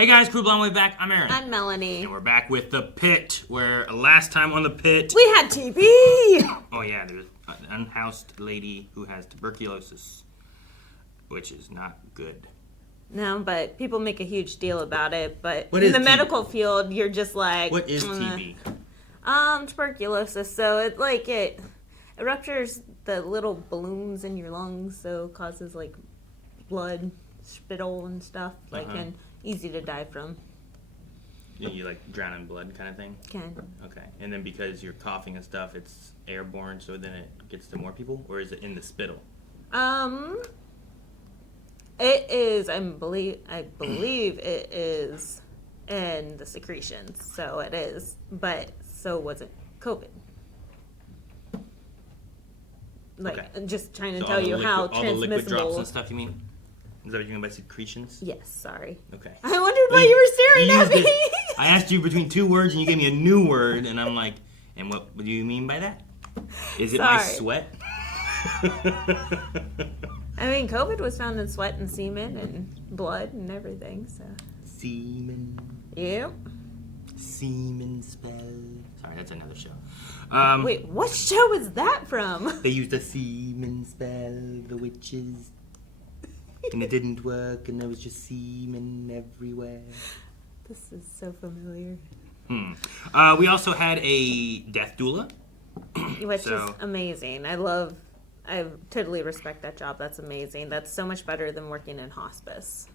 Hey guys, Crew Blonde Way back. I'm Aaron. I'm Melanie. And we're back with the Pitt, where last time on the Pitt... We had TB! Oh yeah, there's an unhoused lady who has tuberculosis, which is not good. No, but people make a huge deal about it, but What in is the TB? medical field, you're just like... What is TB? Tuberculosis, so it ruptures the little balloons in your lungs, so it causes, like, blood, spittle and stuff, and easy to die from. You like drown in blood kind of thing? Can. Okay. And then because you're coughing and stuff, it's airborne, so then it gets to more people? Or is it in the spittle? It is, I believe it is in the secretions, so it is, but so wasn't COVID. Just trying to tell you how transmissible. All the liquid drops and stuff, you mean? Is that what you mean by secretions? Yes, sorry. Okay. I wondered why you were staring at me. I asked you between two words and you gave me a new word, and I'm like, and what do you mean by that? Is it my sweat? I mean, COVID was found in sweat and semen and blood and everything, so. Semen. Yep. Semen spell. Sorry, that's another show. Wait, what show is that from? They used a semen spell, the witches. And it didn't work, and there was just semen everywhere. This is so familiar. We also had a death doula. Which is amazing. I totally respect that job. That's amazing. That's so much better than working in hospice.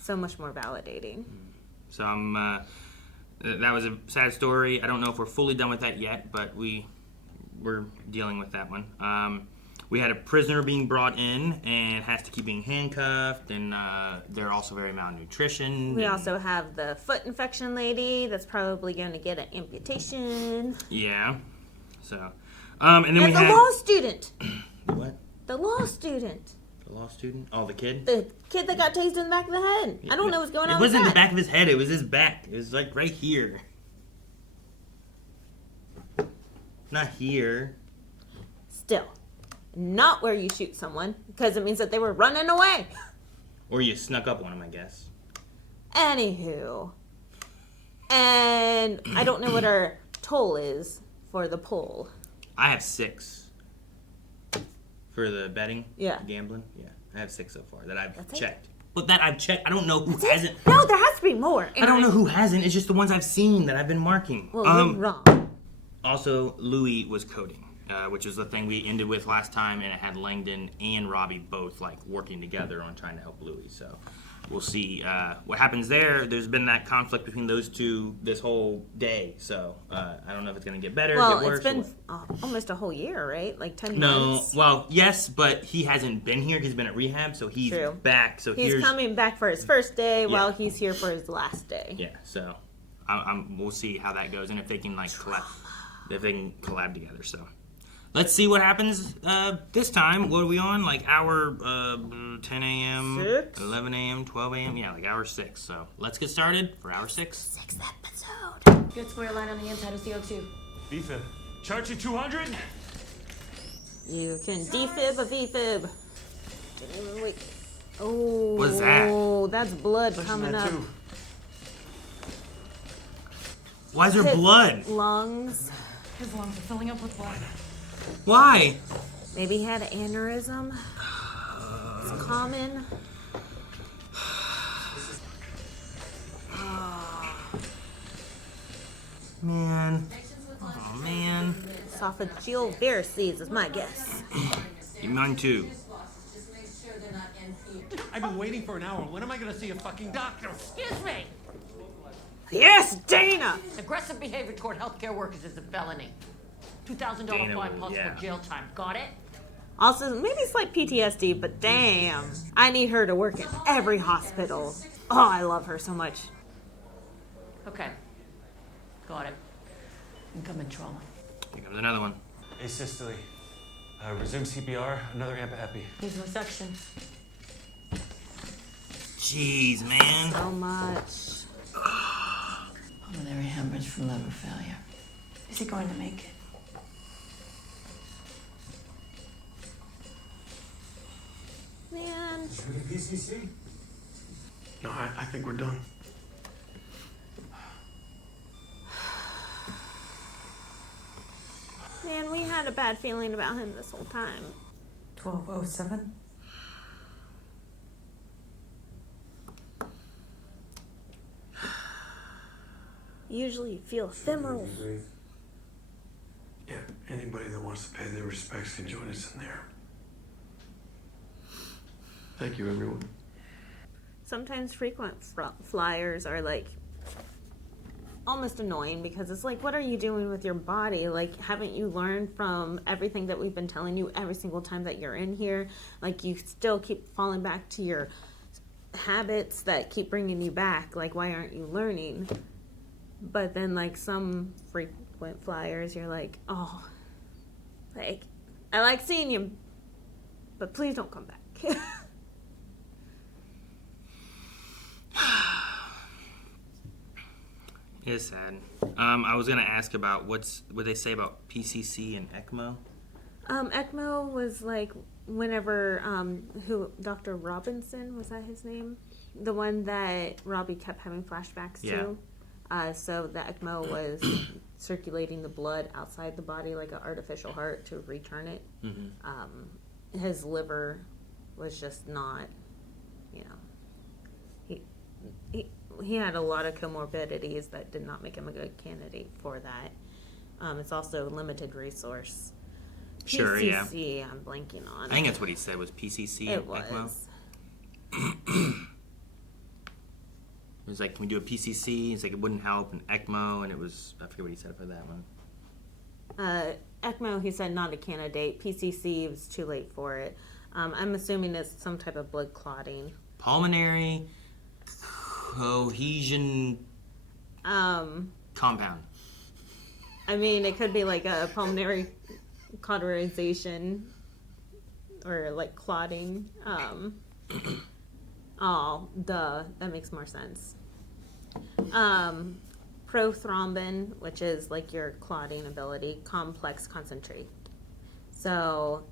So much more validating. So that was a sad story. I don't know if we're fully done with that yet, but we're dealing with that one. We had a prisoner being brought in and has to keep being handcuffed, and they're also very malnutrition. We also have the foot infection lady that's probably going to get an amputation. Yeah. So, and then we had had the law student. The what? The law student. The law student? Oh, the kid? The kid that got tased in the back of the head. Yeah, I don't know what's going on. It wasn't the back of his head. It was his back. It was like right here. Not here. Still. Not where you shoot someone, because it means that they were running away. Or you snuck up on them, I guess. Anywho. And I don't know what our toll is for the poll. I have 6. For the betting? Yeah. Gambling? Yeah. I have 6 so far that I've checked. But that I've checked, I don't know who hasn't. No, there has to be more. I don't know who hasn't. It's just the ones I've seen that I've been marking. Well, you're wrong. Also, Louie was coding. Which is the thing we ended with last time, and it had Langdon and Robbie both working together on trying to help Louie. So we'll see what happens there. There's been that conflict between those two this whole day. So I don't know if it's going to get better, get worse. Well, it's been almost a whole year, right? Like 10 No, months. well, yes, but he hasn't been here. He's been at rehab, so he's back. So he's coming back for his first day while he's here for his last day. Yeah. So we'll see how that goes, and if they can collab together. So. Let's see what happens this time. What are we on? Hour 10 a.m., 6? 11 a.m., 12 a.m.? Yeah, hour 6. So let's get started for hour 6. 6th episode. Good square line on the inside of CO2. Defib. Charge you 200? You can defib a VFib. Didn't even wait. Oh. What's that? Oh, that's blood coming up. Too. Why is there blood? Lungs. His lungs are filling up with blood. Why? Maybe he had an aneurysm. It's common. Man. Oh, man. Esophageal varices is my guess. Mine too. I've been waiting for an hour. When am I going to see a fucking doctor? Excuse me! Yes, Dana! Aggressive behavior toward healthcare workers is a felony. $2,000 fine plus for jail time. Got it? Also, maybe slight PTSD, but damn. I need her to work in every hospital. Oh, I love her so much. Okay. Got it. Incoming trauma. Here comes another one. Asystole. Resume CPR. Another amp epi. Needs no section. Jeez, man. So much. Pulmonary hemorrhage from liver failure. Is he going to make it? Man. PCC? No, I think we're done. Man, we had a bad feeling about him this whole time. 1207? Usually you feel ephemeral. Yeah, anybody that wants to pay their respects can join us in there. Thank you, everyone. Sometimes frequent flyers are like almost annoying because it's like, what are you doing with your body? Like, haven't you learned from everything that we've been telling you every single time that you're in here? Like, you still keep falling back to your habits that keep bringing you back. Like, why aren't you learning? But then, like, some frequent flyers, you're like, oh, like, I like seeing you, but please don't come back. It's sad. I was gonna ask about what they say about PCC and ECMO. ECMO was like whenever who Dr. Robinson, was that his name? The one that Robbie kept having flashbacks to. So the ECMO was circulating the blood outside the body like an artificial heart to return it. Mm-hmm. His liver was just not, you know, he had a lot of comorbidities that did not make him a good candidate for that. It's also limited resource. Sure, PCC, yeah. I'm blanking on. I think that's what he said was PCC It and ECMO. was. It was like, can we do a PCC? It's like it wouldn't help, and ECMO, and it was, I forget what he said for that one. ECMO, he said not a candidate. PCC was too late for it. I'm assuming it's some type of blood clotting. Pulmonary cohesion compound. I mean, it could be like a pulmonary cauterization or like clotting. Oh, duh. That makes more sense. Prothrombin, which is like your clotting ability, complex concentrate. So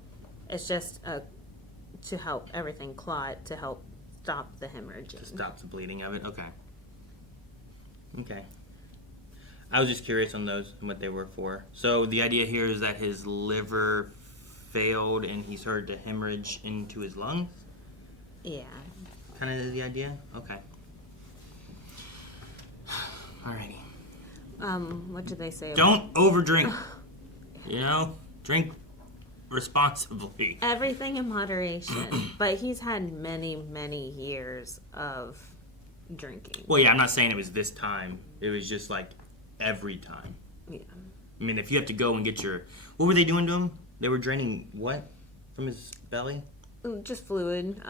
it's just to help everything clot, to help stop the hemorrhaging. To stop the bleeding of it? Okay. Okay. I was just curious on those and what they were for. So the idea here is that his liver failed and he started to hemorrhage into his lungs? Yeah. Kind of the idea? Okay. Alrighty. What did they say? Don't overdrink. You know? Drink responsibly. Everything in moderation. But he's had many, many years of drinking. Well, yeah, I'm not saying it was this time. It was just like every time. Yeah. I mean, if you have to go and get your... What were they doing to him? They were draining what from his belly? Just fluid.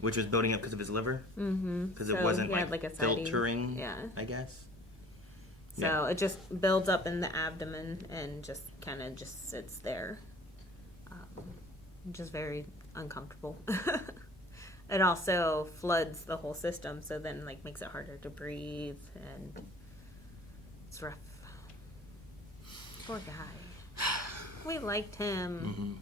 Which was building up because of his liver? Mm-hmm. Because it wasn't he had, like a fatty- filtering, Yeah. I guess. So Yeah. it just builds up in the abdomen and just kind of just sits there. Just very uncomfortable. It also floods the whole system, so then like makes it harder to breathe, and it's rough. Poor guy. We liked him. Mm-hmm.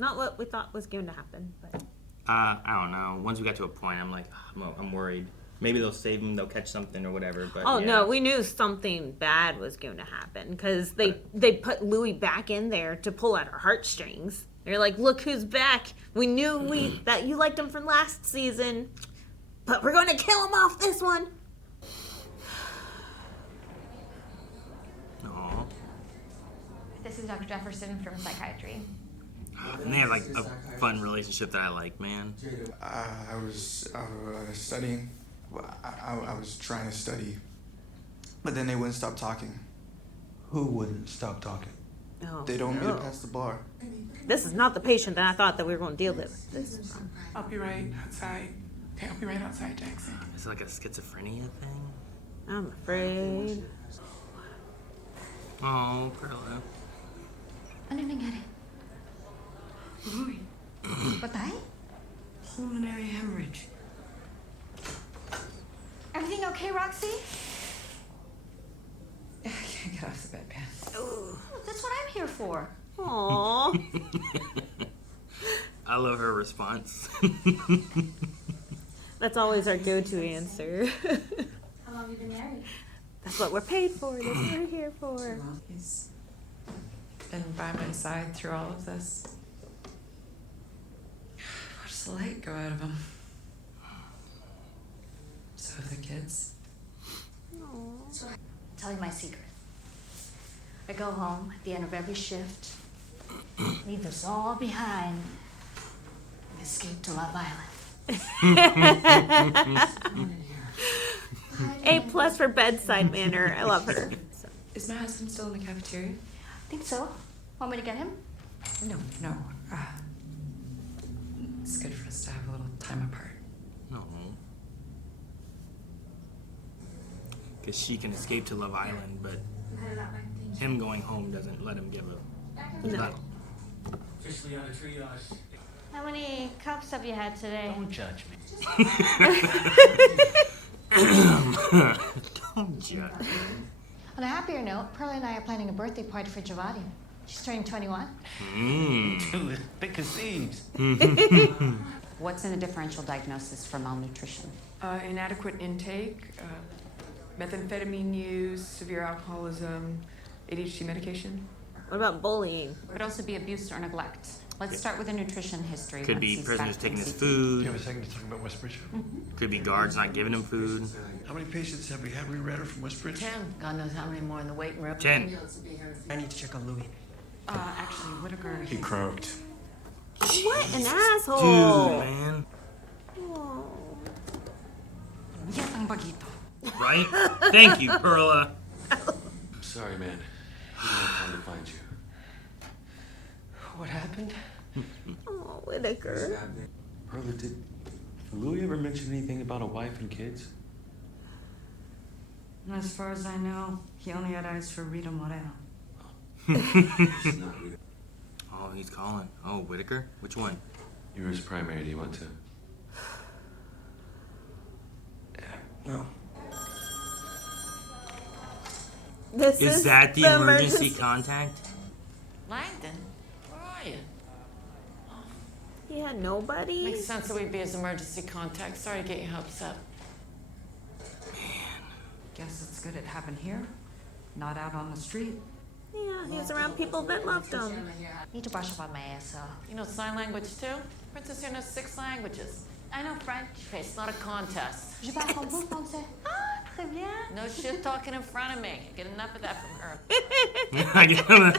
Not what we thought was going to happen, but I don't know. Once we got to a point, I'm like, I'm worried. Maybe they'll save him, they'll catch something or whatever. But oh yeah. no, we knew something bad was going to happen because they put Louie back in there to pull at our heartstrings. They're like, look who's back. We knew that you liked him from last season, but we're going to kill him off this one. Aw. This is Dr. Jefferson from psychiatry. And they have like a fun relationship that I like, man. I was studying. I was trying to study, but then they wouldn't stop talking. Who wouldn't stop talking? Oh, They told me no. to pass the bar. This is not the patient that I thought that we were going to deal with this from. I'll be right outside. Okay, I'll be right outside, Jackson. Is it like a schizophrenia thing? I'm afraid. Oh, Perla. Ano nangyari? Louie, Patay? pulmonary hemorrhage. Everything okay, Roxie? I can't get off the bedpan. Oh, that's what I'm here for. Aww. I love her response. That's always our go-to answer. How long have you been married? That's what we're paid for. That's what we're here for. been by my side through all of this. Watch the light go out of him. So have the kids. Tell you my secret. I go home at the end of every shift, leave this all behind, and escape to Love Island. A+ for bedside manner. I love her. Is my husband still in the cafeteria? I think so. Want me to get him? No. It's good for us to have a little time apart. No. Because she can escape to Love Island, but him going home doesn't let him give a. No. Officially on a triage. How many cups have you had today? Don't judge me. Don't judge. On a happier note, Pearlie and I are planning a birthday party for Giovanni. She's turning 21. Dude, thick as thieves. What's in a differential diagnosis for malnutrition? Inadequate intake, methamphetamine use, severe alcoholism, ADHD medication. What about bullying? It could also be abuse or neglect. Let's start with a nutrition history. Could once be he's prisoners back from taking his CT. Do you food. have a second to talk about Westbridge? Could be guards not giving him food. How many patients have we had rerouted from Westbridge? 10. God knows how many more in the waiting room. 10. I need to check on Louie. Actually, Whitaker. He croaked. What an asshole! Dude, man. Oh. Ya tan poquito. Right? Thank you, Perla. I'm sorry, man. We didn't have time to find you. What happened? Oh, Whitaker. Perla, did Louie ever mention anything about a wife and kids? As far as I know, he only had eyes for Rita Moreno. Oh, he's calling. Oh, Whitaker? Which one? You were his primary. Do you want to? No. This Is that the emergency contact? Langdon, where are you? He had nobody? Makes sense that we'd be his emergency contact. Sorry to get your hopes up. Guess it's good it happened here, not out on the street. Yeah, he was around people that loved him. Need to brush up on my ASL. You know sign language too? Princess here knows 6 languages. I know French. Okay, it's not a contest. Je parle beaucoup français. Ah, très bien. No shit talking in front of me. I get enough of that from her. I get him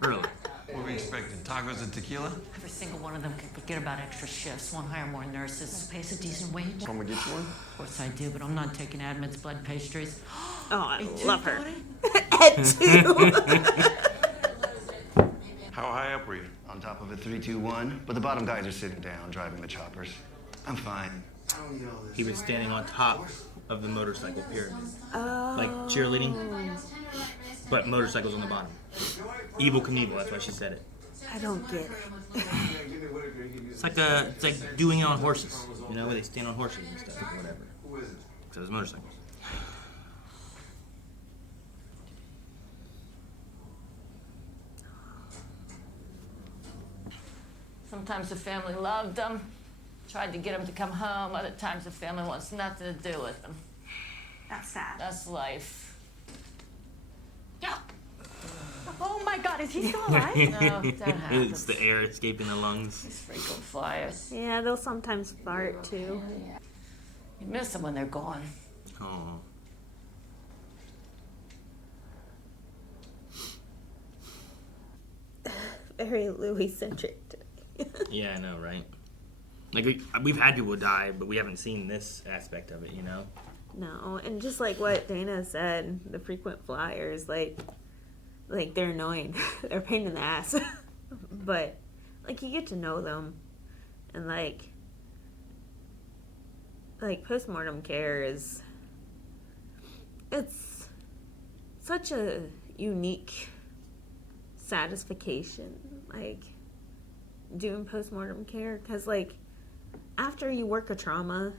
Perla. What are we expecting? Tacos and tequila? Every single one of them can forget about extra shifts. Won't hire more nurses. Pays a decent wage. Want me to get you one? Of course I do, but I'm not taking admits, blood pastries. Oh, I Me too, love her. Tony? Ed too. How high up were you? On top of a 3-2-1, but the bottom guys are sitting down, driving the choppers. I'm fine. He was standing on top of the motorcycle pyramid. Oh. Like cheerleading, but motorcycles on the bottom. Evil Knievel, that's why she said it. I don't get it. It's like doing it on horses. You know, where they stand on horses and stuff, or whatever. So it's motorcycles. Sometimes the family loved them, tried to get them to come home. Other times the family wants nothing to do with them. That's sad. That's life. Oh my God, is he still alive? No, that happens. It's the air escaping the lungs. These freaking Fliers. Yeah, they'll sometimes fart too. You miss them when they're gone. Oh. Very Louis centric. Yeah, I know, right? Like we've had people die, but we haven't seen this aspect of it, you know? No, and just like what Dana said, the frequent flyers, like they're annoying. They're a pain in the ass. But like you get to know them, and like postmortem care it's such a unique satisfaction, like doing postmortem care, because like after you work a trauma,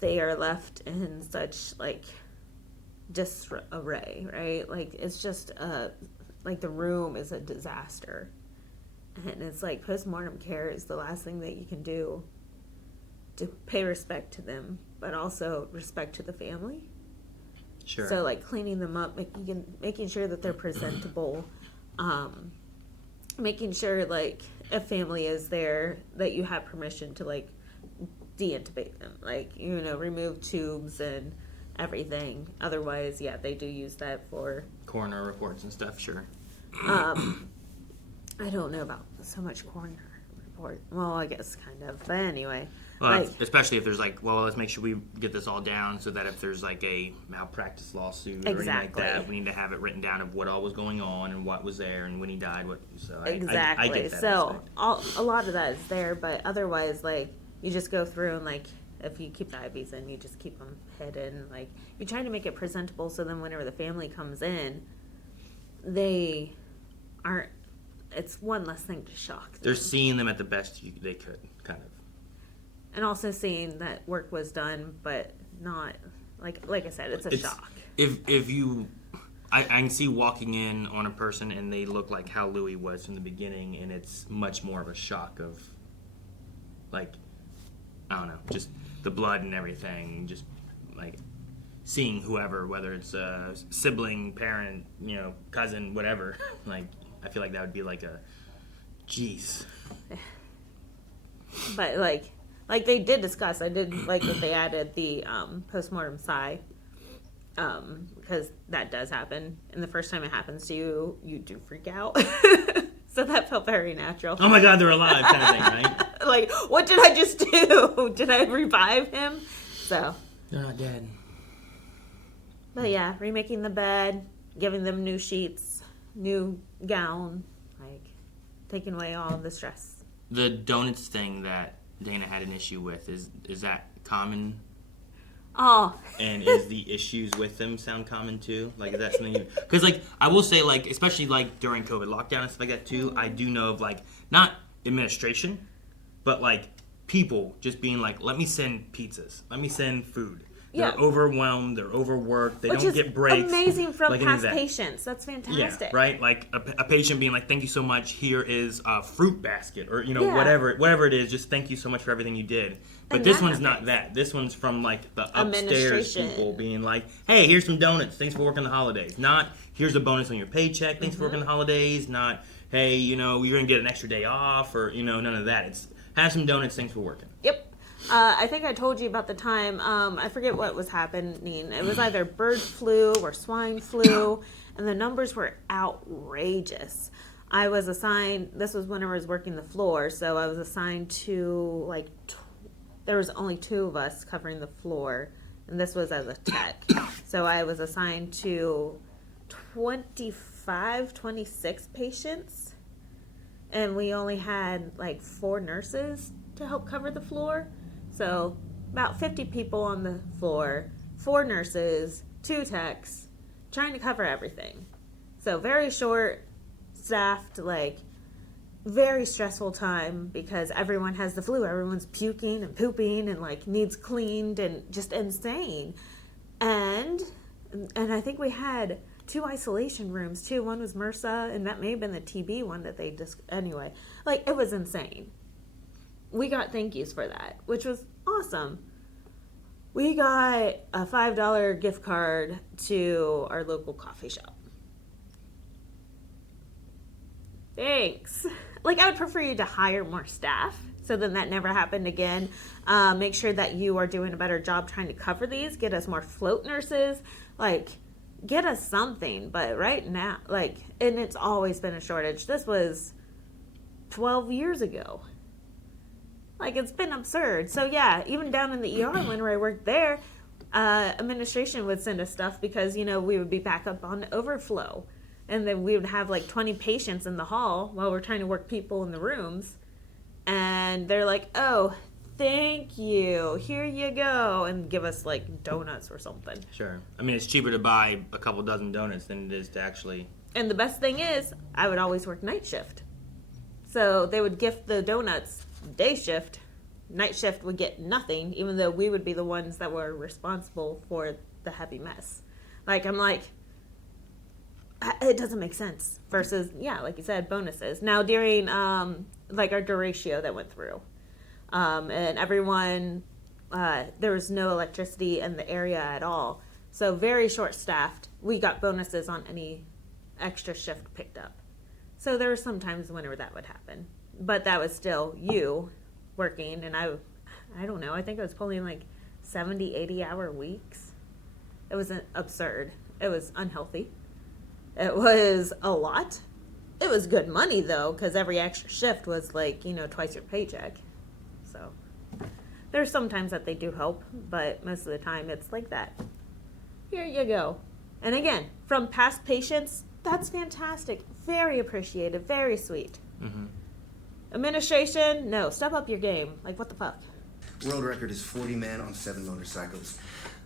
they are left in such like disarray, right? Like it's just like the room is a disaster, and it's like postmortem care is the last thing that you can do to pay respect to them, but also respect to the family. Sure. So like cleaning them up, making sure that they're presentable, making sure like if family is there that you have permission to like de-intubate them, like remove tubes and everything. Otherwise, yeah, they do use that for Coroner reports and stuff, sure. I don't know about so much coroner report. Well, I guess kind of, but anyway. Well, Like, especially if there's like, well, let's make sure we get this all down so that if there's like a malpractice lawsuit or anything like Exactly. that, we need to have it written down of what all was going on and what was there and when he died. What so exactly. I get that So aspect. a lot of that is there, but otherwise, like you just go through and like if you keep the IVs in, you just keep them hidden. Like you're trying to make it presentable so then whenever the family comes in, they aren't. It's one less thing to shock them. They're seeing them at the best they could, kind of. And also seeing that work was done, but not like I said, it's a shock. If you, I can see walking in on a person and they look like how Louie was from the beginning, and it's much more of a shock of, like, I don't know, just the blood and everything, just like seeing whoever, whether it's a sibling, parent, cousin, whatever. Like, I feel like that would be like a, jeez. But like they did discuss, I did like that they added the postmortem sigh, because that does happen, and the first time it happens to you, you do freak out. So that felt very natural. Oh my God, they're alive, kind of thing, right? Like, what did I just do? Did I revive him? So. They're not dead. But yeah, remaking the bed, giving them new sheets, new gown, like taking away all of the stress. The donuts thing that Dana had an issue with, is that common? Oh. And is the issues with them sound common too? Like, is that something you... Because, like, I will say, like, especially, like, during COVID lockdown and stuff like that too, I do know of, like, not administration, but, like, people just being like, let me send pizzas. Let me send food. They're overwhelmed. They're overworked. They don't get breaks. Amazing from like past patients. That's fantastic. Yeah, right? Like, a patient being like, thank you so much. Here is a fruit basket. Or, Yeah. whatever it is. Just thank you so much for everything you did. But And this that one's not happens. that. This one's from, like, the upstairs Administration. people being like, hey, here's some donuts. Thanks for working the holidays. Not, here's a bonus on your paycheck. Thanks for working the holidays. Not, hey, you're going to get an extra day off. Or, none of that. It's, have some donuts. Thanks for working. Yep. I think I told you about the time, I forget what was happening. It was either bird flu or swine flu, and the numbers were outrageous. I was assigned, this was when I was working the floor, so I was assigned to, like, there was only 2 of us covering the floor, and this was as a tech. So I was assigned to 26 patients, and we only had, like, 4 nurses to help cover the floor. So about 50 people on the floor, 4 nurses, 2 techs, trying to cover everything. So very short, staffed, like very stressful time because everyone has the flu. Everyone's puking and pooping and like needs cleaned and just insane. And I think we had 2 isolation rooms too. One was MRSA, and that may have been the TB one that they just anyway. Like it was insane. We got thank yous for that, which was awesome. We got a $5 gift card to our local coffee shop. Thanks. Like, I would prefer you to hire more staff so then that never happened again. Make sure that you are doing a better job trying to cover these. Get us more float nurses. Like, get us something. But right now, like, and it's always been a shortage. This was 12 years ago. Like, it's been absurd. So, yeah, even down in the ER whenever I worked there, administration would send us stuff because, we would be back up on overflow. And then we would have, like, 20 patients in the hall while we're trying to work people in the rooms. And they're like, oh, thank you. Here you go. And give us, like, donuts or something. Sure. I mean, it's cheaper to buy a couple dozen donuts than it is to actually... And the best thing is, I would always work night shift. So they would gift the donuts day shift. Night shift would get nothing, even though we would be the ones that were responsible for the heavy mess. Like, I'm like, it doesn't make sense. Versus, yeah, like you said, bonuses. Now, during, like, our duratio that went through, and everyone, there was no electricity in the area at all. So very short-staffed. We got bonuses on any extra shift picked up. So there were some times whenever that would happen. But that was still you working, and I don't know, I think I was pulling like 70, 80-hour weeks. It was absurd. It was unhealthy. It was a lot. It was good money, though, because every extra shift was like, twice your paycheck. So there's some times that they do help, but most of the time it's like that. Here you go. And again, from past patients, that's fantastic. Very appreciated. Very sweet. Mm-hmm. Administration, no. Step up your game. Like, what the fuck? World record is 40 men on 7 motorcycles.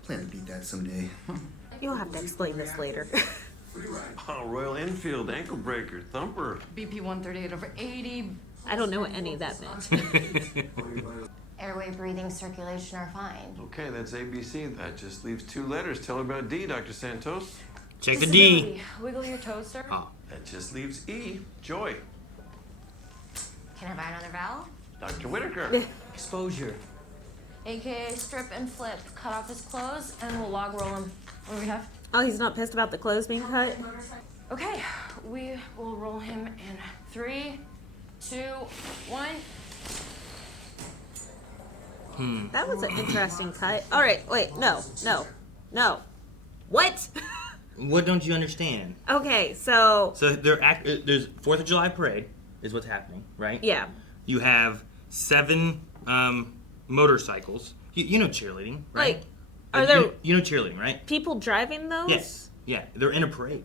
Plan to beat that someday. You'll have to explain this later. Oh, Royal Enfield, ankle breaker, thumper. BP 138 over 80. I don't know what any of that meant. Airway, breathing, circulation are fine. Okay, that's ABC. That just leaves 2 letters. Tell her about D, Dr. Santos. Check the D. Disability. Wiggle your toes, sir. Oh. That just leaves E, Joy. Can I buy another valve? Dr. Whitaker. Exposure. AKA strip and flip. Cut off his clothes and we'll log roll him. What do we have? Oh, he's not pissed about the clothes being cut? Okay, we will roll him in 3, 2, 1. That was an interesting cut. All right, wait, no. What? What don't you understand? Okay, so So there's 4th of July parade is what's happening, right? yeah, You have 7 motorcycles. You know cheerleading, right? like, are there You know cheerleading, right? people driving those? Yes. Yeah, they're in a parade,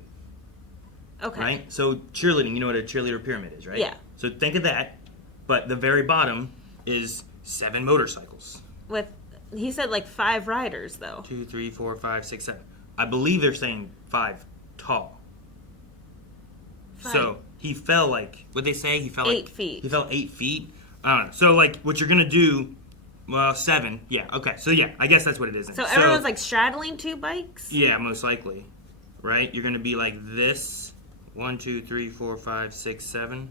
Okay. right? So cheerleading, you know what a cheerleader pyramid is, right? Yeah. So think of that, but the very bottom is 7 motorcycles. With he said like 5 riders though. 2, 3, 4, 5, 6, 7. I believe they're saying 5 tall. 5. So he fell like, what'd they say? He fell 8 like feet. He fell 8 feet. I don't know. So like, what you're gonna do? Well, 7. Yeah. Okay. So yeah, I guess that's what it is. So everyone's like straddling 2 bikes? Yeah, most likely. Right? You're gonna be like this. 1, 2, 3, 4, 5, 6, 7.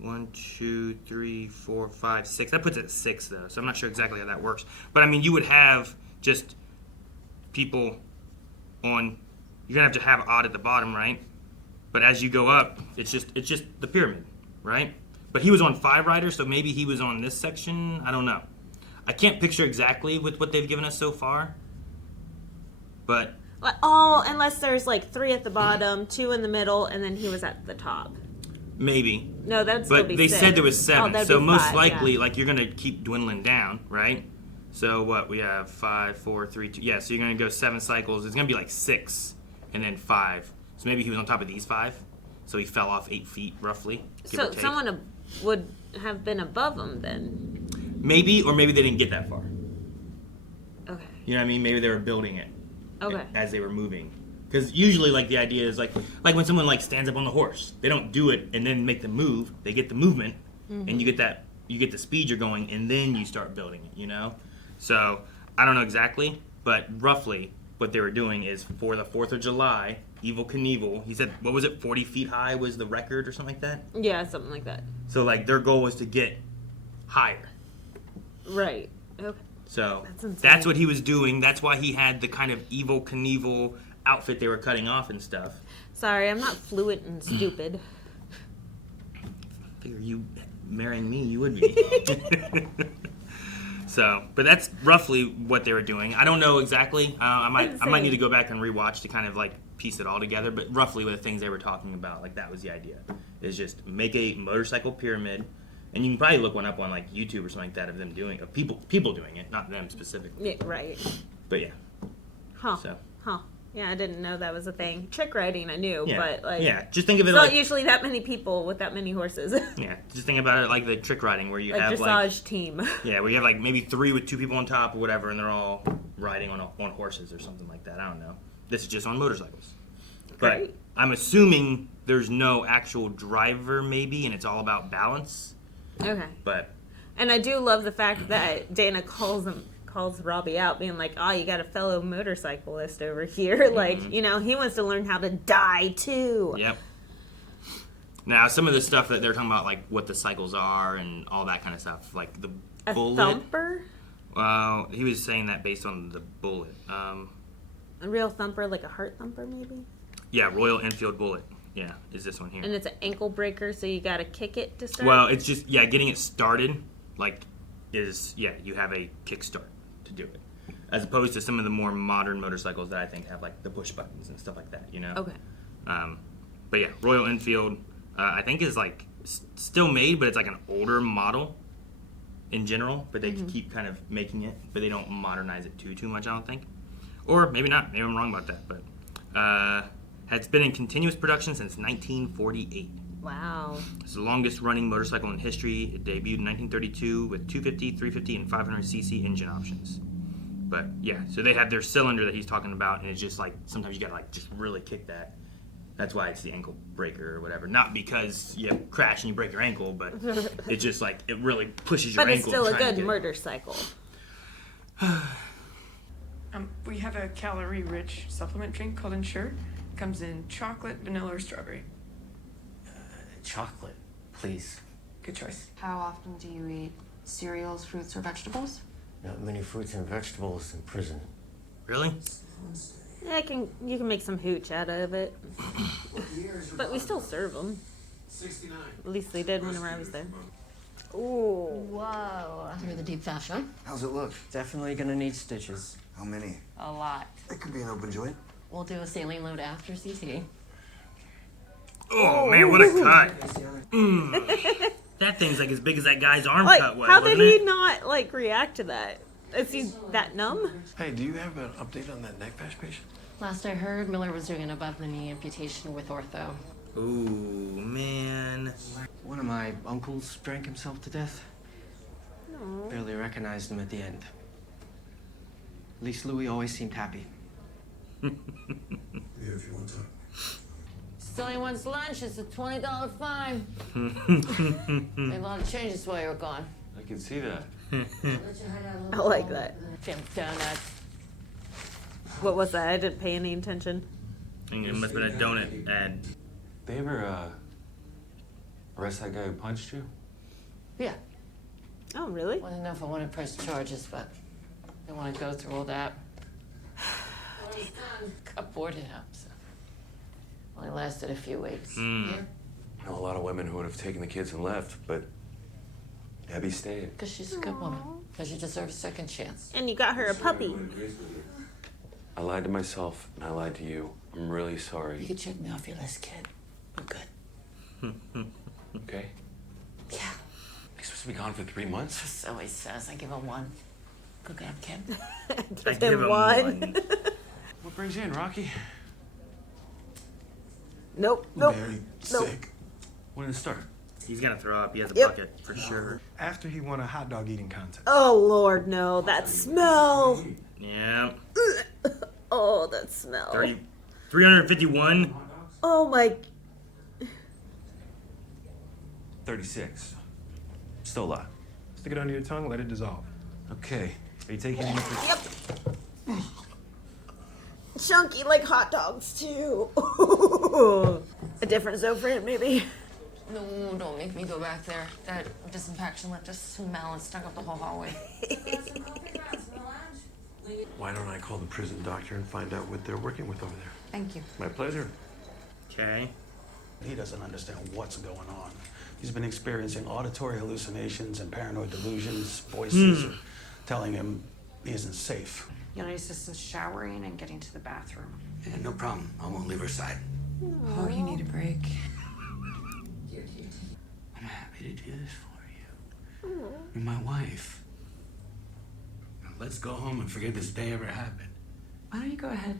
1, 2, 3, 4, 5, 6. That puts it at 6 though, so I'm not sure exactly how that works. But I mean, you would have just people on. You're gonna have to have odd at the bottom, right? But as you go up, it's just the pyramid, right? But he was on 5 riders, so maybe he was on this section. I don't know. I can't picture exactly with what they've given us so far. But Oh, unless there's like 3 at the bottom, 2 in the middle, and then he was at the top. maybe. No, that'd still But be they 6. said there was 7, that'd so be most 5, likely, yeah. like you're gonna keep dwindling down, right? So what we have 5, 4, 3, 2. Yeah, so you're gonna go 7 cycles. It's gonna be like 6, and then 5. So maybe he was on top of these 5, so he fell off 8 feet roughly. Give or So take. someone would have been above him then. Maybe, or maybe they didn't get that far. Okay. You know what I mean? Maybe they were building it Okay. as they were moving. Because usually, like the idea is like when someone like stands up on the horse, they don't do it and then make the move. They get the movement, and you get the speed you're going, and then you start building it. You know, so I don't know exactly, but roughly what they were doing is for the 4th of July, Evel Knievel. He said, what was it? 40 feet high was the record or something like that. Yeah, something like that. So like their goal was to get higher. Right. Okay. So That's insane. that's what he was doing. That's why he had the kind of Evel Knievel outfit they were cutting off and stuff. Sorry, I'm not fluent and stupid. I figure you marrying me, you would be. So, but that's roughly what they were doing. I don't know exactly. I might need to go back and rewatch to kind of like piece it all together. But roughly, with the things they were talking about, like that was the idea. Is just make a motorcycle pyramid, and you can probably look one up on like YouTube or something like that of them doing, of people doing it, not them specifically. Yeah, right. But yeah. Huh. So. Huh. Yeah, I didn't know that was a thing. Trick riding, I knew, Yeah. but like, Yeah, just think of it it's not like usually that many people with that many horses. yeah, just think about it like the trick riding where you like have dressage like team. yeah, where you have like maybe 3 with 2 people on top or whatever, and they're all riding on horses or something like that. I don't know. This is just on motorcycles. But Great. I'm assuming there's no actual driver, maybe, and it's all about balance. Okay. But And I do love the fact that Dana calls Robbie out, being like, "Oh, you got a fellow motorcyclist over here." Like, you know, he wants to learn how to die too. yep. Now, some of the stuff that they're talking about, like what the cycles are and all that kind of stuff, like the A bullet. thumper, He was saying that based on the bullet. a real thumper, like a heart thumper, maybe. Yeah, Royal Enfield bullet. Yeah, is this one here. And it's an ankle breaker, so you gotta kick it to start? Well, it's just, getting it started, you have a kickstart to do it. As opposed to some of the more modern motorcycles that I think have, the push buttons and stuff like that, Okay. But yeah, Royal Enfield, I think is, still made, but it's, an older model in general, but they keep kind of making it, but they don't modernize it too much, I don't think. Or maybe not. Maybe I'm wrong about that, but it's been in continuous production since 1948. Wow. It's the longest running motorcycle in history. It debuted in 1932 with 250, 350, and 500cc engine options. But yeah, so they have their cylinder that he's talking about, and it's just sometimes you gotta just really kick that. That's why it's the ankle breaker or whatever. Not because you crash and you break your ankle, but it's just it really pushes your But it's ankle. still a good motorcycle. We have a calorie-rich supplement drink called Ensure. Comes in chocolate, vanilla, or strawberry. Chocolate, please. Good choice. How often do you eat cereals, fruits, or vegetables? Not many fruits and vegetables in prison. Really? Yeah, you can make some hooch out of it. But we still serve them. 69. At least they did whenever I was there. Ooh. Whoa. Through the deep fascia. How's it look? Definitely gonna need stitches. How many? A lot. It could be an open joint. We'll do a saline load after CT. Oh man, what a cut! That thing's as big as that guy's arm cut was. How did wasn't he it? not react to that? Is he that numb? Hey, do you have an update on that neck patch patient? Last I heard, Miller was doing an above-the-knee amputation with ortho. Ooh, man. One of my uncles drank himself to death. No. Barely recognized him at the end. At least Louie always seemed happy. Yeah, if you want to. Still anyone's lunch, it's a $20 fine. Made a lot of changes while you were gone. I can see that. I like that. Damn donuts. What was that? I didn't pay any attention. I think it must have been a donut ad. They ever arrest that guy who punched you? Yeah. Oh, really? Wasn't enough I want to press charges, but they want to go through all that. Got bored of him, so only lasted a few weeks. I know a lot of women who would have taken the kids and left, but Abby stayed. Because she's a good woman. Because she deserves a second chance. And you got her a puppy. I lied to myself and I lied to you. I'm really You sorry. can check me off your list, kid. I'm good. Okay? Yeah. He's supposed to be gone for 3 months? So he says. I give him one. Go get him, kid. I Give him one. What brings you in, Rocky? Nope. Very sick. When did it start? He's gonna throw up. He has a Yep. bucket for sure. After he won a hot dog eating contest. Oh, Lord, no. That smell. Yeah. Oh, that smell. 351. Oh, my. 36. Still a lot. Stick it under your tongue, let it dissolve. Okay. Are you taking any for... Yep. Chunky like hot dogs, too. A different Zofran, maybe. No, don't make me go back there. That disinfection left a smell and stuck up the whole hallway. Why don't I call the prison doctor and find out what they're working with over there? Thank you. My pleasure. Okay. He doesn't understand what's going on. He's been experiencing auditory hallucinations and paranoid delusions. Voices are telling him he isn't safe. You'll need assistance showering and getting to the bathroom. Yeah, no problem. I won't leave her side. Oh, you need a break. I'm happy to do this for you. You're my wife. Now let's go home and forget this day ever happened. Why don't you go ahead?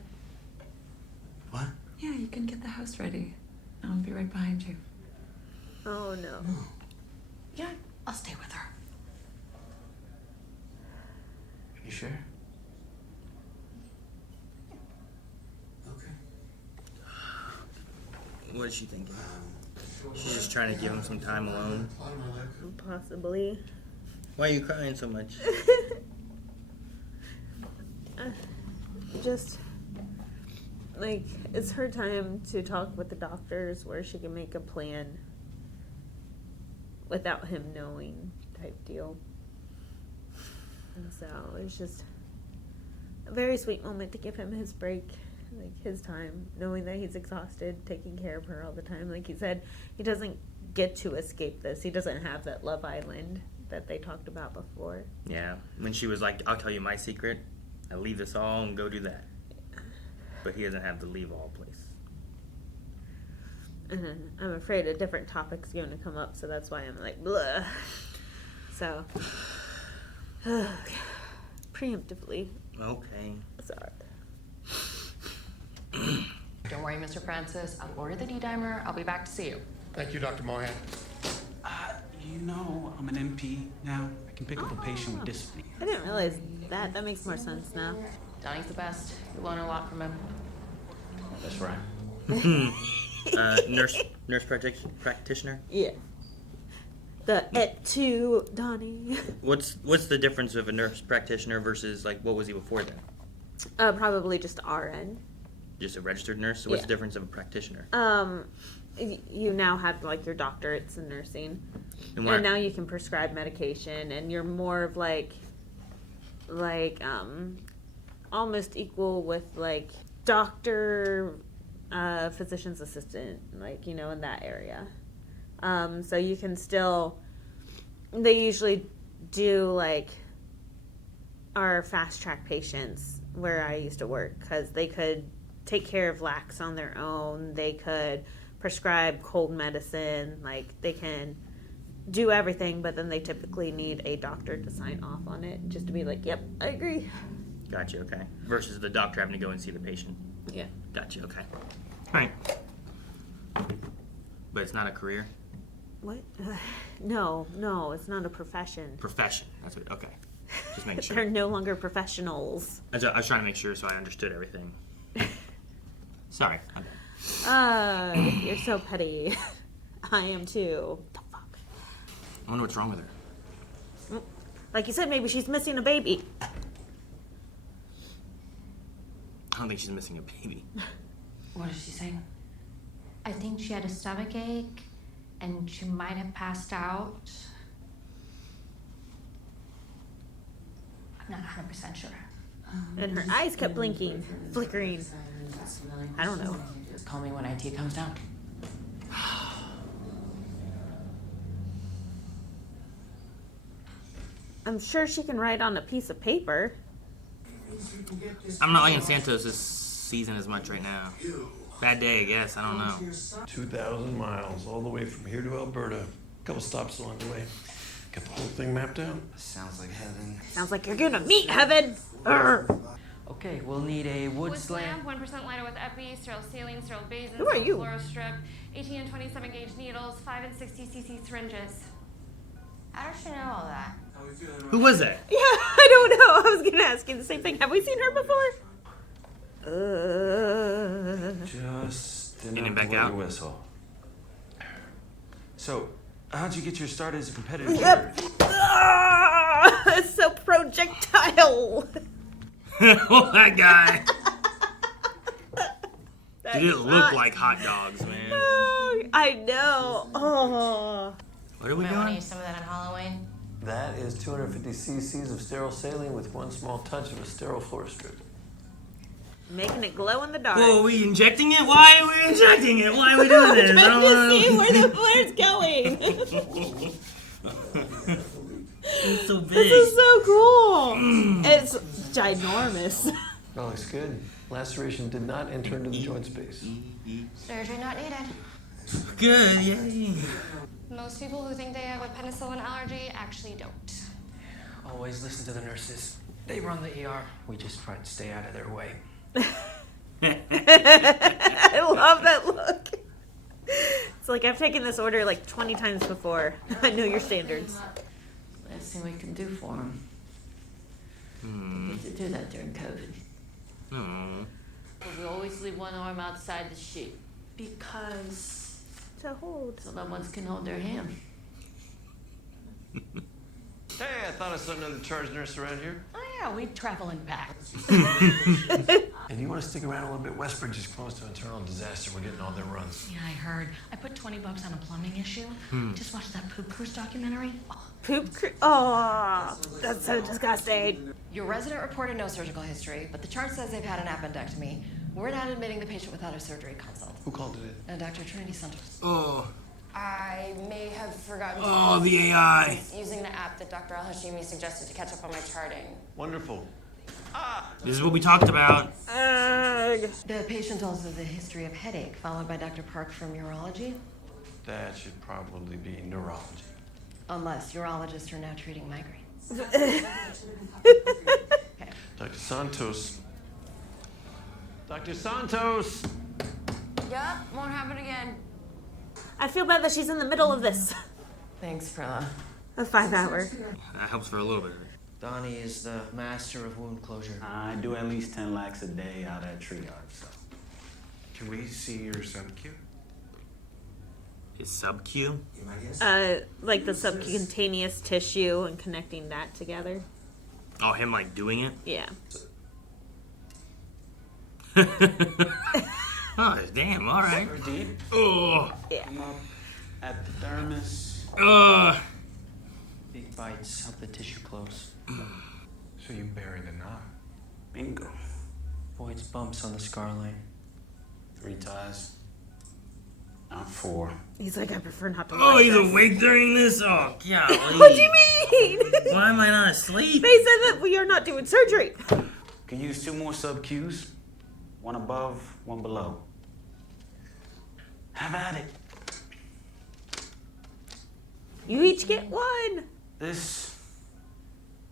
What? Yeah, you can get the house ready. I'll be right behind you. Oh, no. Yeah, I'll stay with her. You sure? Okay. What is she thinking? She's just trying to give him some time alone. Possibly. Why are you crying so much? Just, it's her time to talk with the doctors where she can make a plan without him knowing type deal. And so it's just a very sweet moment to give him his break like his time, knowing that he's exhausted, taking care of her all the time. Like he said, he doesn't get to escape this. He doesn't have that Love Island that they talked about before. Yeah, when she was like, "I'll tell you my secret. I leave this all and go do that." But he doesn't have the leave all place. And I'm afraid a different topic's going to come up, so that's why I'm like, blah. So, preemptively. Okay. Sorry. Don't worry, Mr. Francis. I'll order the D-dimer. I'll be back to see you. Thank you, Dr. Mohan. You know, I'm an MP now. I can pick up a patient with dyspnea. I didn't realize that. That makes more sense now. Donnie's the best. You learn a lot from him. That's right. Nurse practitioner. Yeah. The et tu, Donnie. What's the difference of a nurse practitioner versus like what was he before then? Probably just RN. Just a registered nurse. So what's Yeah. the difference of a practitioner? You now have like your doctorates in nursing, And and now you can prescribe medication, and you're more of like almost equal with like doctor, physician's assistant, like in that area. So you can still. They usually do like our fast track patients where I used to work because they could take care of lax on their own. They could prescribe cold medicine, like they can do everything, but then they typically need a doctor to sign off on it just to be like, yep, I agree. Gotcha. Okay. Versus the doctor having to go and see the patient. Yeah. Gotcha. Okay. All right. But it's not a career. What? No, it's not a profession. Profession. That's what. Okay. Just making sure. They're no longer professionals. I was trying to make sure so I understood everything. Sorry. I'm bad. You're so petty. I am too. The fuck? I wonder what's wrong with her. Like you said, maybe she's missing a baby. I don't think she's missing a baby. What is she saying? I think she had a stomach ache and she might have passed out. I'm not 100% sure. And her eyes kept blinking, flickering. I don't know. Just call me when IT comes down. I'm sure she can write on a piece of paper. I'm not liking Santos this season as much right now. Bad day, I guess. I don't know. 2,000 miles all the way from here to Alberta. A couple stops along the way. Got the whole thing mapped out. Sounds like heaven. Sounds like you're gonna meet heaven. Urgh. Okay, we'll need a wood slam. 1% lighter with epi, sterile saline, sterile basin, Who are you? fluorostrip, 18 and 27 gauge needles, 5 and 60 cc syringes. How does she know all that? Who was that? Yeah, I don't know. I was gonna ask you the same thing. Have we seen her before? Just In enough and back to wet out? your whistle. So, how'd you get your start as a competitor? Yep. It's so projectile. Oh, that guy. That Did it is look not- like hot dogs, man? I know. Oh. What are we Might want to doing? use some of that on Halloween. That is 250 cc's of sterile saline with one small touch of a sterile floor strip. Making it glow in the dark. Whoa, are we injecting it? Why are we injecting it? Why are we doing this? I Trying don't to know. see where the flare's going. It's so big. This is so cool. It's ginormous. That looks good. Laceration did not enter into the joint space. Surgery not needed. Good, yay. Most people who think they have a penicillin allergy actually don't. Always listen to the nurses. They run the ER. We just try to stay out of their way. I love that look. It's like I've taken this order like 20 times before. I know your standards. Last thing we can do for him. We get to do that during COVID. But we always leave one arm outside the sheet. Because to hold. So no one can hold their hand. Hey, I thought I saw another charge nurse around here. Oh yeah, we travel in packs. And you want to stick around a little bit? Westbridge is close to internal disaster. We're getting all their runs. Yeah, I heard. I put $20 on a plumbing issue. Just watched that Poop Cruise documentary. Poop cr- Oh, that's so disgusting. Your resident reported no surgical history, but the chart says they've had an appendectomy. We're not admitting the patient without a surgery consult. Who called it in? Dr. Trinity Santos. Oh. I may have forgotten to Oh, the AI. using the app that Dr. Al-Hashimi suggested to catch up on my charting. Wonderful. This is what we talked about. The patient also has a history of headache, followed by Dr. Park from urology. That should probably be neurology. Unless urologists are now treating migraines. Dr. Santos. Dr. Santos! Yep, won't happen again. I feel bad that she's in the middle of this. Thanks, Prilla. A 5 hour. That helps for a little bit. Donnie is the master of wound closure. I do at least 10 lakhs a day out at Triage, so. Can we see your sub-Q? His sub-Q? Like the subcutaneous tissue and connecting that together. Oh, him like doing it? Yeah. Oh, damn, alright. Deep. Oh. Yeah. Come up at the dermis. Big bites help the tissue close. So you bury the knot. Bingo. Avoids bumps on the scar line. 3 ties. Not 4. He's like, I prefer not to Oh, watch he's this. awake during this? Oh, golly. What do you mean? Why am I not asleep? They said that we are not doing surgery. Could use 2 more sub-Qs. 1 above, 1 below. Have at it. You each get 1. This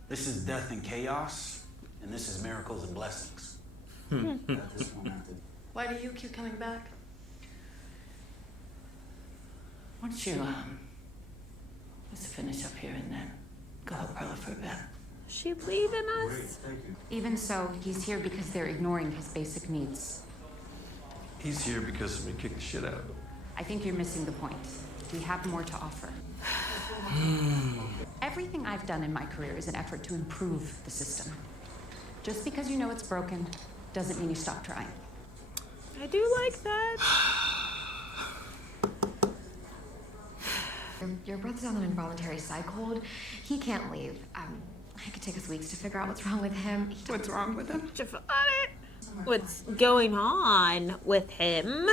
is death and chaos, and this is miracles and blessings. Got this one after. Why do you keep coming back? Why don't you, let's finish up here and then go help Prilla for a bit. Is she leaving us? Even so, he's here because they're ignoring his basic needs. He's here because somebody kicked the shit out of him. I think you're missing the point. We have more to offer. Everything I've done in my career is an effort to improve the system. Just because you know it's broken doesn't mean you stop trying. I do like that. Your brother's on an involuntary psych hold. He can't leave. It could take us weeks to figure out what's wrong with him. What's wrong with him? What's going on with him?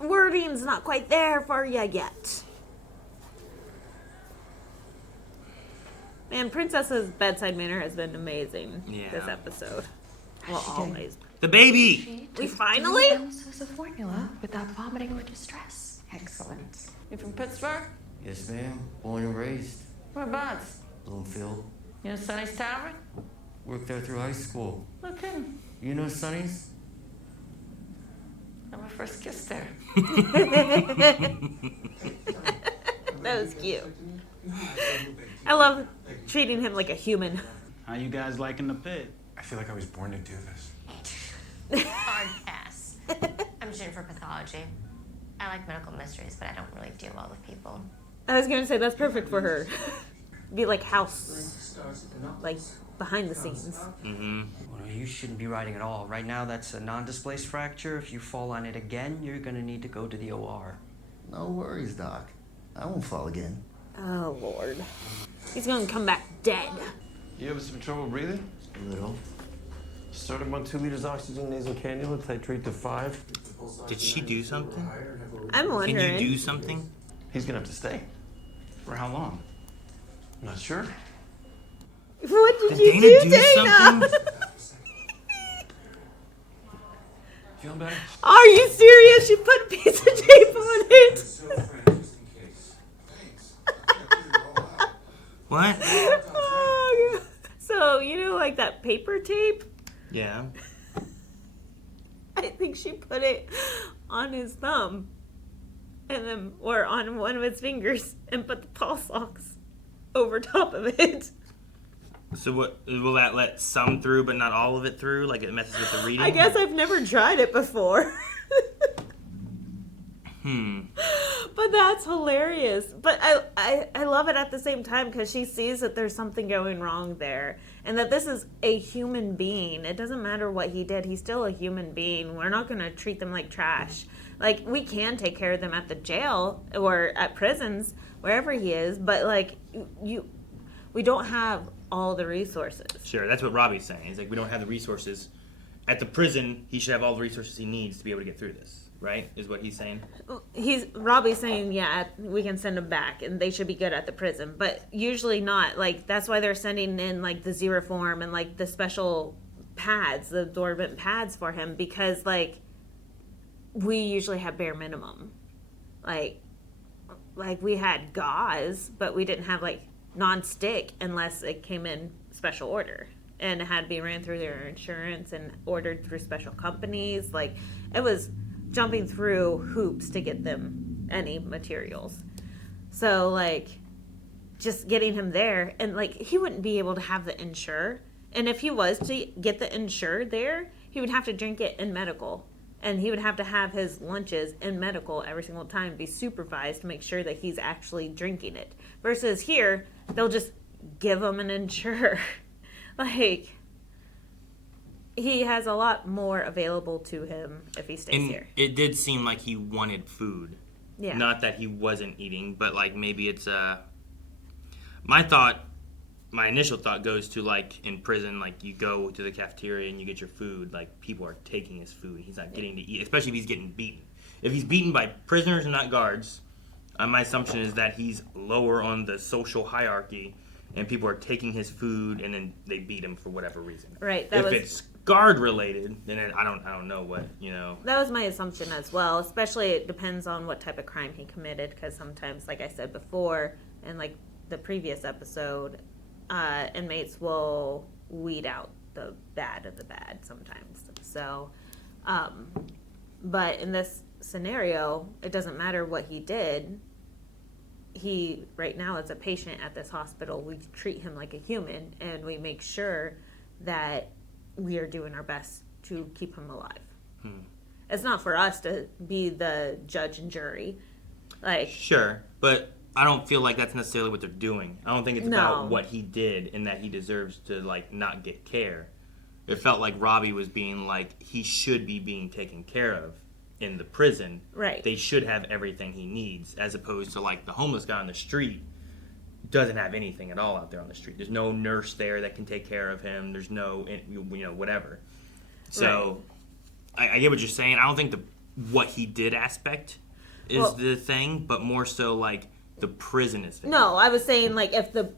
Wording's not quite there for you yet. Man, Princess's bedside manner has been amazing this episode. Well, always. The baby! We finally? As a formula without vomiting or distress. Excellent. You from Pittsburgh? Yes, ma'am. Born and raised. Whereabouts? Bloomfield. You know Sonny's Tavern? Worked there through high school. Look him. You know Sonny's? I my first kiss there. That was cute. I love treating him like a human. How you guys liking the pit? I feel like I was born to do this. Hard pass. I'm shooting for pathology. I like medical mysteries, but I don't really deal well with people. I was gonna say that's perfect for her. Be like house, like behind the scenes. Mm-hmm. Well, you shouldn't be riding at all. Right now, that's a non-displaced fracture. If you fall on it again, you're gonna need to go to the OR. No worries, Doc. I won't fall again. Oh, Lord. He's gonna come back dead. You having some trouble breathing? A little. Start him on 2 liters oxygen nasal cannula, titrate to 5. Did she do something? I'm wondering. Can you do something? He's gonna have to stay. For how long? Not sure. What did Did you Dana do, do Dana? something? Feeling better? Are you serious? She put a piece of tape on it. What? Oh, God. So, you know, like that paper tape? Yeah. I think she put it on his thumb. And then, or on one of his fingers, and put the pulse ox over top of it. So what, will that let some through but not all of it through? Like it messes with the reading? I guess I've never tried it before. But that's hilarious. But I love it at the same time because she sees that there's something going wrong there. And that this is a human being. It doesn't matter what he did. He's still a human being. We're not going to treat them like trash. Like, we can take care of them at the jail or at prisons, wherever he is. But, like, we don't have all the resources. Sure, that's what Robbie's saying. He's like, we don't have the resources. At the prison, he should have all the resources he needs to be able to get through this, right? Is what he's saying? Robbie's saying, yeah, we can send them back, and they should be good at the prison. But usually not. Like, that's why they're sending in, like, the Xeroform and, like, the special pads, the absorbent pads for him, because, like, we usually have bare minimum. Like we had gauze, but we didn't have, like, non-stick unless it came in special order. And it had to be ran through their insurance and ordered through special companies. Like, it was jumping through hoops to get them any materials. So, like, just getting him there, and, like, he wouldn't be able to have the insure. And if he was to get the insure there, he would have to drink it in medical. And he would have to have his lunches in medical every single time, be supervised to make sure that he's actually drinking it. Versus here, they'll just give him an insure. Like, he has a lot more available to him if he stays here. It did seem like he wanted food. Yeah. Not that he wasn't eating, but, like, maybe it's my initial thought goes to, like, in prison, like, you go to the cafeteria and you get your food, like, people are taking his food. He's not getting to eat, especially if he's getting beaten. If he's beaten by prisoners and not guards, my assumption is that he's lower on the social hierarchy, and people are taking his food, and then they beat him for whatever reason. Right. If it's guard related, then I don't know what, you know. That was my assumption as well. Especially it depends on what type of crime he committed, because sometimes, like I said before, and like the previous episode, inmates will weed out the bad of the bad sometimes. So, but in this scenario, it doesn't matter what he did. He right now is a patient at this hospital. We treat him like a human, and we make sure that we are doing our best to keep him alive. It's not for us to be the judge and jury. Like, sure, but I don't feel like that's necessarily what they're doing. I don't think it's about what he did and that he deserves to, like, not get care. It felt like Robbie was being like, he should be being taken care of in the prison. Right. They should have everything he needs, as opposed to, like, the homeless guy on the street doesn't have anything at all out there on the street. There's no nurse there that can take care of him. There's no, you know, whatever. So I get what you're saying. I don't think what he did aspect is the thing, but more so, like, the prison is there. No, I was saying, like, if the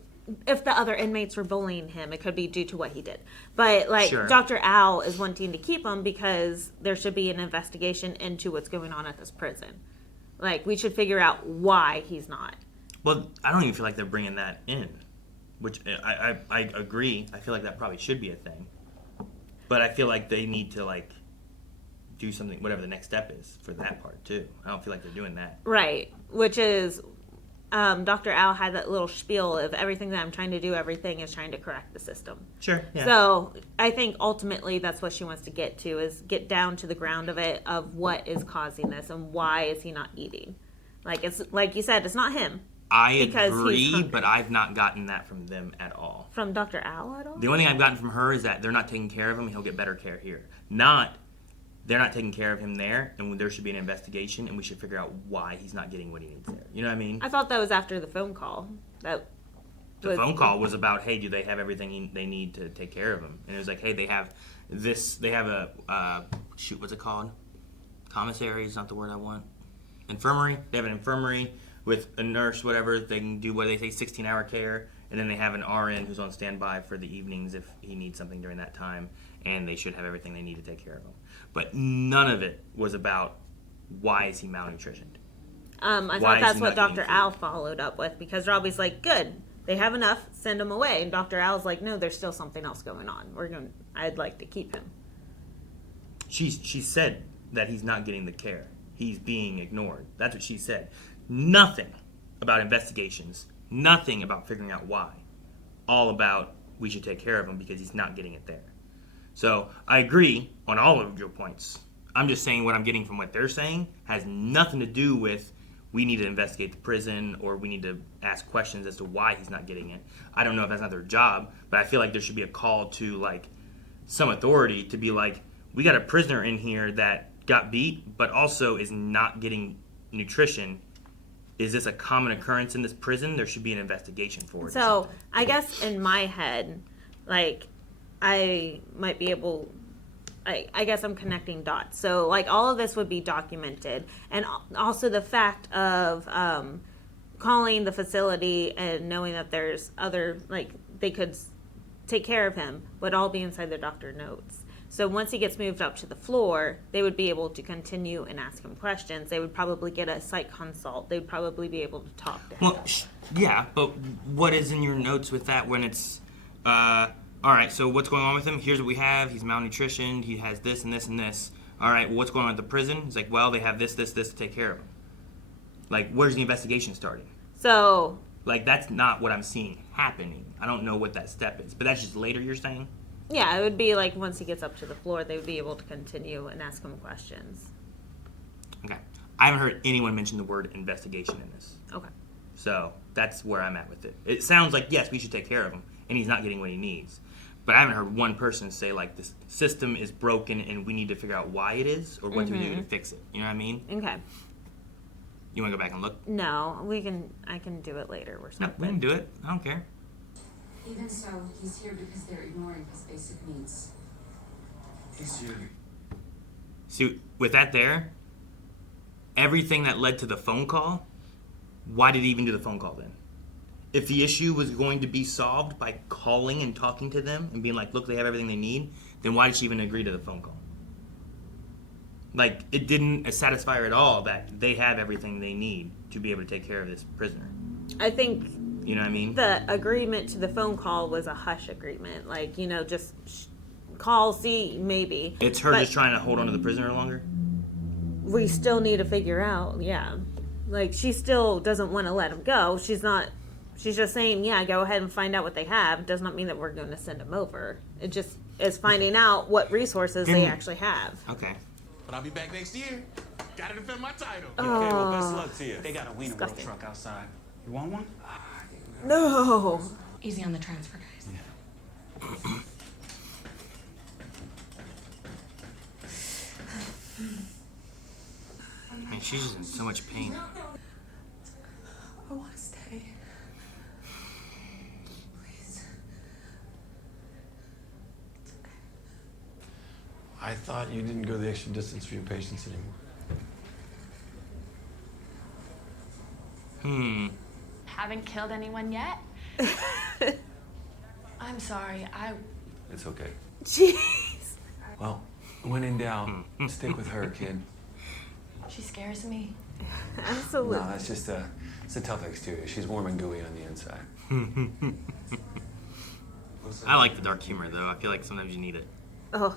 other inmates were bullying him, it could be due to what he did. But, like, Sure. Dr. Al is wanting to keep him because there should be an investigation into what's going on at this prison. Like, we should figure out why he's not. Well, I don't even feel like they're bringing that in, which I agree. I feel like that probably should be a thing. But I feel like they need to, like, do something, whatever the next step is for that part, too. I don't feel like they're doing that. Right, which is... Dr. Al had that little spiel of everything that I'm trying to do, everything is trying to correct the system. Sure, yeah. So I think ultimately that's what she wants to get to, is get down to the ground of it, of what is causing this and why is he not eating. Like, it's like you said, it's not him. I agree, but I've not gotten that from them at all. From Dr. Al at all? The only thing I've gotten from her is that they're not taking care of him and he'll get better care here. Not, they're not taking care of him there and there should be an investigation and we should figure out why he's not getting what he needs there. You know what I mean? I thought that was after the phone call. The phone call was about, hey, do they have everything they need to take care of him? And it was like, hey, they have this, they have a, what's it called? Commissary is not the word I want. Infirmary. They have an infirmary with a nurse, whatever. They can do what they say, 16-hour care. And then they have an RN who's on standby for the evenings if he needs something during that time. And they should have everything they need to take care of him. But none of it was about why is he malnutritioned. I thought that's what Dr. Al followed up with, because Robbie's like, good, they have enough, send him away. And Dr. Al's like, no, there's still something else going on. I'd like to keep him. She said that he's not getting the care. He's being ignored. That's what she said. Nothing about investigations. Nothing about figuring out why. All about we should take care of him because he's not getting it there. So I agree on all of your points. I'm just saying what I'm getting from what they're saying has nothing to do with we need to investigate the prison or we need to ask questions as to why he's not getting it. I don't know if that's not their job, but I feel like there should be a call to, like, some authority to be like, we got a prisoner in here that got beat but also is not getting nutrition. is this a common occurrence in this prison? There should be an investigation for it. So I guess in my head, like, I might be able. I guess I'm connecting dots. So like all of this would be documented, and also the fact of calling the facility and knowing that there's other, like, they could take care of him would all be inside the doctor notes. So once he gets moved up to the floor, they would be able to continue and ask him questions. They would probably get a psych consult. They would probably be able to talk to him. Well, yeah, but what is in your notes with that when it's, all right, so what's going on with him? Here's what we have. He's malnutritioned. He has this and this and this. All right, well, what's going on at the prison? It's like, well, they have this to take care of him. Like, where's the investigation starting? So... Like, that's not what I'm seeing happening. I don't know what that step is. But that's just later, you're saying? Yeah, it would be like once he gets up to the floor, they would be able to continue and ask him questions. Okay. I haven't heard anyone mention the word investigation in this. Okay. So that's where I'm at with it. It sounds like, yes, we should take care of him, and he's not getting what he needs. But I haven't heard one person say, like, this system is broken and we need to figure out why it is or what do we do to fix it. You know what I mean? Okay. You want to go back and look? No, I can do it later or something. No, we can do it. I don't care. Even so, he's here because they're ignoring his basic needs. He's here. See, with that there, everything that led to the phone call, why did he even do the phone call then? If the issue was going to be solved by calling and talking to them and being like, look, they have everything they need, then why did she even agree to the phone call? Like, it didn't satisfy her at all that they have everything they need to be able to take care of this prisoner. I think... You know what I mean? The agreement to the phone call was a hush agreement. Like, you know, just call, see, maybe. It's her just trying to hold on to the prisoner longer? We still need to figure out, yeah. Like, she still doesn't want to let him go. She's just saying, yeah, go ahead and find out what they have. It does not mean that we're going to send him over. It just is finding out what resources they actually have. Okay. But I'll be back next year. Gotta defend my title. Okay, well, best luck to you. They got a wiener roll Disgusting. truck outside. You want one? No. Easy on the transfer, guys. Man, she's just in so much pain. I want to stay. Please. I thought you didn't go the extra distance for your patients anymore. Haven't killed anyone yet? I'm sorry, It's okay. Jeez. Well, when in doubt, stick with her, kid. She scares me. Absolutely. No, it's just it's a tough exterior. She's warm and gooey on the inside. I like the dark humor, though. I feel like sometimes you need it. Oh.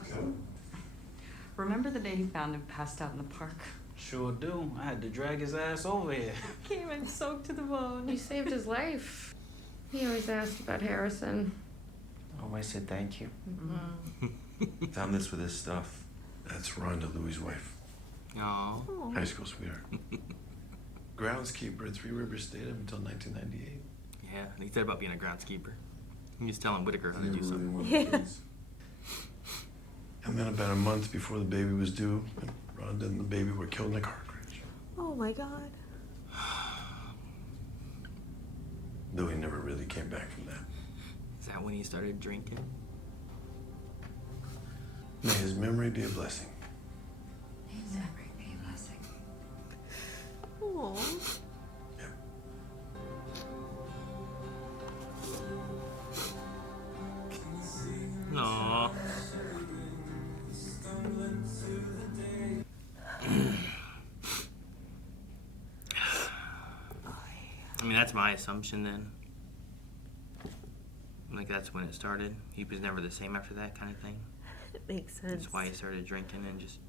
Remember the day you found him passed out in the park? Sure do. I had to drag his ass over here. Came in soaked to the bone. You saved his life. He always asked about Harrison. Oh, I said thank you. Found this with his stuff. That's Rhonda, Louie's wife. Aww. High school sweetheart. Groundskeeper at Three Rivers Stadium until 1998. Yeah, he said about being a groundskeeper. You just telling Whitaker how to do something. Yeah. And then about a month before the baby was due, Rhonda and the baby were killed in a car crash. Oh my God. Louie never really came back from that. Is that when he started drinking? May his memory be a blessing. Aww. Aww. I mean, that's my assumption then. Like, that's when it started. He was never the same after that kind of thing. It makes sense. That's why he started drinking and just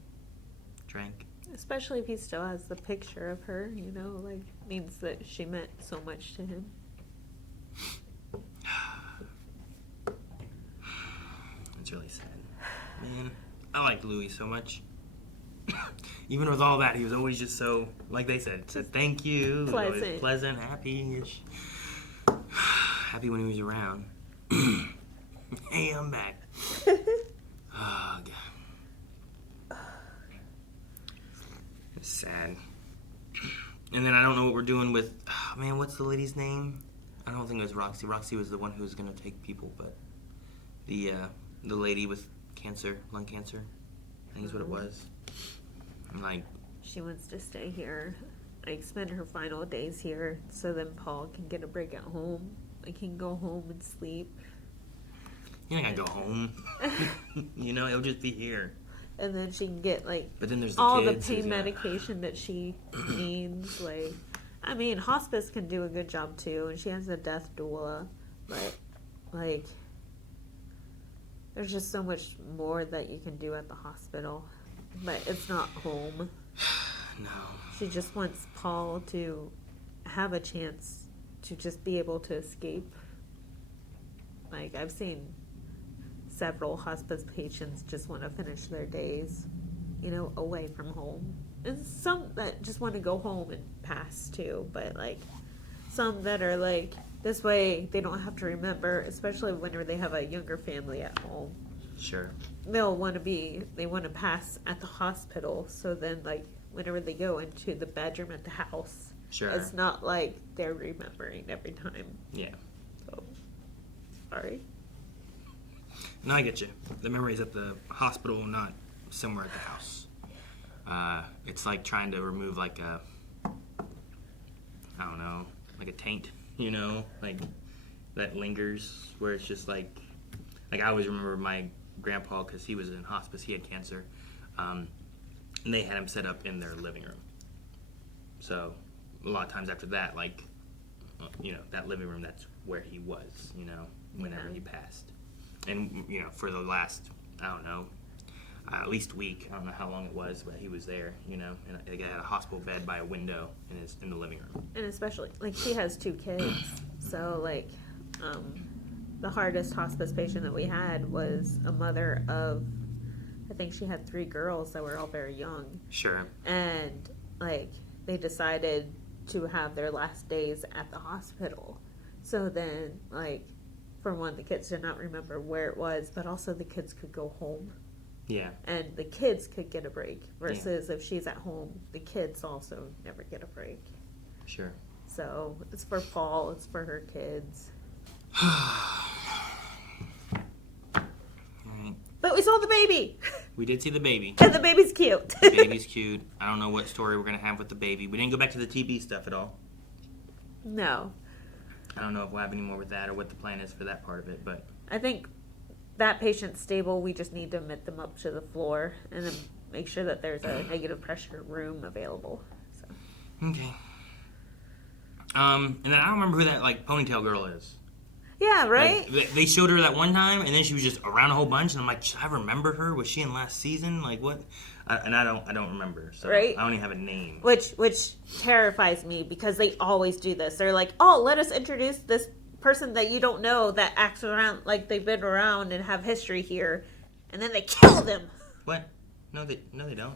drank. Especially if he still has the picture of her, you know, like, means that she meant so much to him. It's really sad. Man, I liked Louie so much. Even with all that, he was always just so, like they said thank you. Pleasant. Always pleasant, happy-ish. Happy when he was around. Hey, I'm back. Oh, God. It's sad. And then I don't know what we're doing with, what's the lady's name? I don't think it was Roxie. Roxie was the one who was going to take people, but the lady with cancer, lung cancer, I think is what it was. I'm like, she wants to stay here, like spend her final days here, so then Paul can get a break at home. Like he can go home and sleep. You ain't gotta go home. He'll just be here. And then she can get but then there's all kids, the pain medication that she needs. Hospice can do a good job too, and she has a death doula. But there's just so much more that you can do at the hospital. But it's not home. No. She just wants Paul to have a chance to just be able to escape. I've seen several hospice patients just want to finish their days, away from home. And some that just want to go home and pass too, but some that are this way they don't have to remember, especially whenever they have a younger family at home. Sure. They want to pass at the hospital, so then whenever they go into the bedroom at the house, sure, it's not they're remembering every time. Yeah. So, sorry. No, I get you. The memory's at the hospital, not somewhere at the house. It's like trying to remove a taint, that lingers, where it's just I always remember my grandpa, because he was in hospice, he had cancer, and they had him set up in their living room. So a lot of times after that, that living room, that's where he was, whenever he passed. And, for the last, at least week, I don't know how long it was, but he was there, and they had a hospital bed by a window in the living room. And especially, she has 2 kids, so, the hardest hospice patient that we had was a mother of, I think she had 3 girls that were all very young. Sure. And, they decided to have their last days at the hospital. So then, for one, the kids did not remember where it was, but also the kids could go home. Yeah. And the kids could get a break, versus if she's at home, the kids also never get a break. Sure. So it's for Paul, it's for her kids. But we saw the baby! We did see the baby. And the baby's cute. The baby's cute. I don't know what story we're going to have with the baby. We didn't go back to the TB stuff at all. No. I don't know if we'll have any more with that or what the plan is for that part of it, but I think that patient's stable. We just need to admit them up to the floor and then make sure that there's a negative pressure room available. So. Okay. And then I don't remember who that ponytail girl is. Yeah, right? They showed her that one time, and then she was just around a whole bunch, and I'm like, should I remember her? Was she in last season? What? I don't remember. So right? I don't even have a name. Which terrifies me, because they always do this. They're like, oh, let us introduce this person that you don't know that acts around like they've been around and have history here, and then they kill them. What? No, they don't.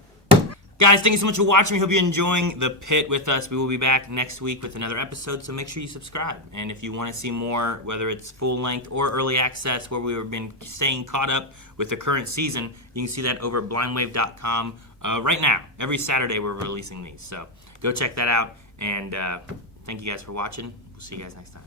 Guys, thank you so much for watching. We hope you're enjoying The Pit with us. We will be back next week with another episode, so make sure you subscribe. And if you want to see more, whether it's full length or early access, where we've been staying caught up with the current season, you can see that over at blindwave.com right now. Every Saturday we're releasing these, so go check that out. And thank you guys for watching. We'll see you guys next time.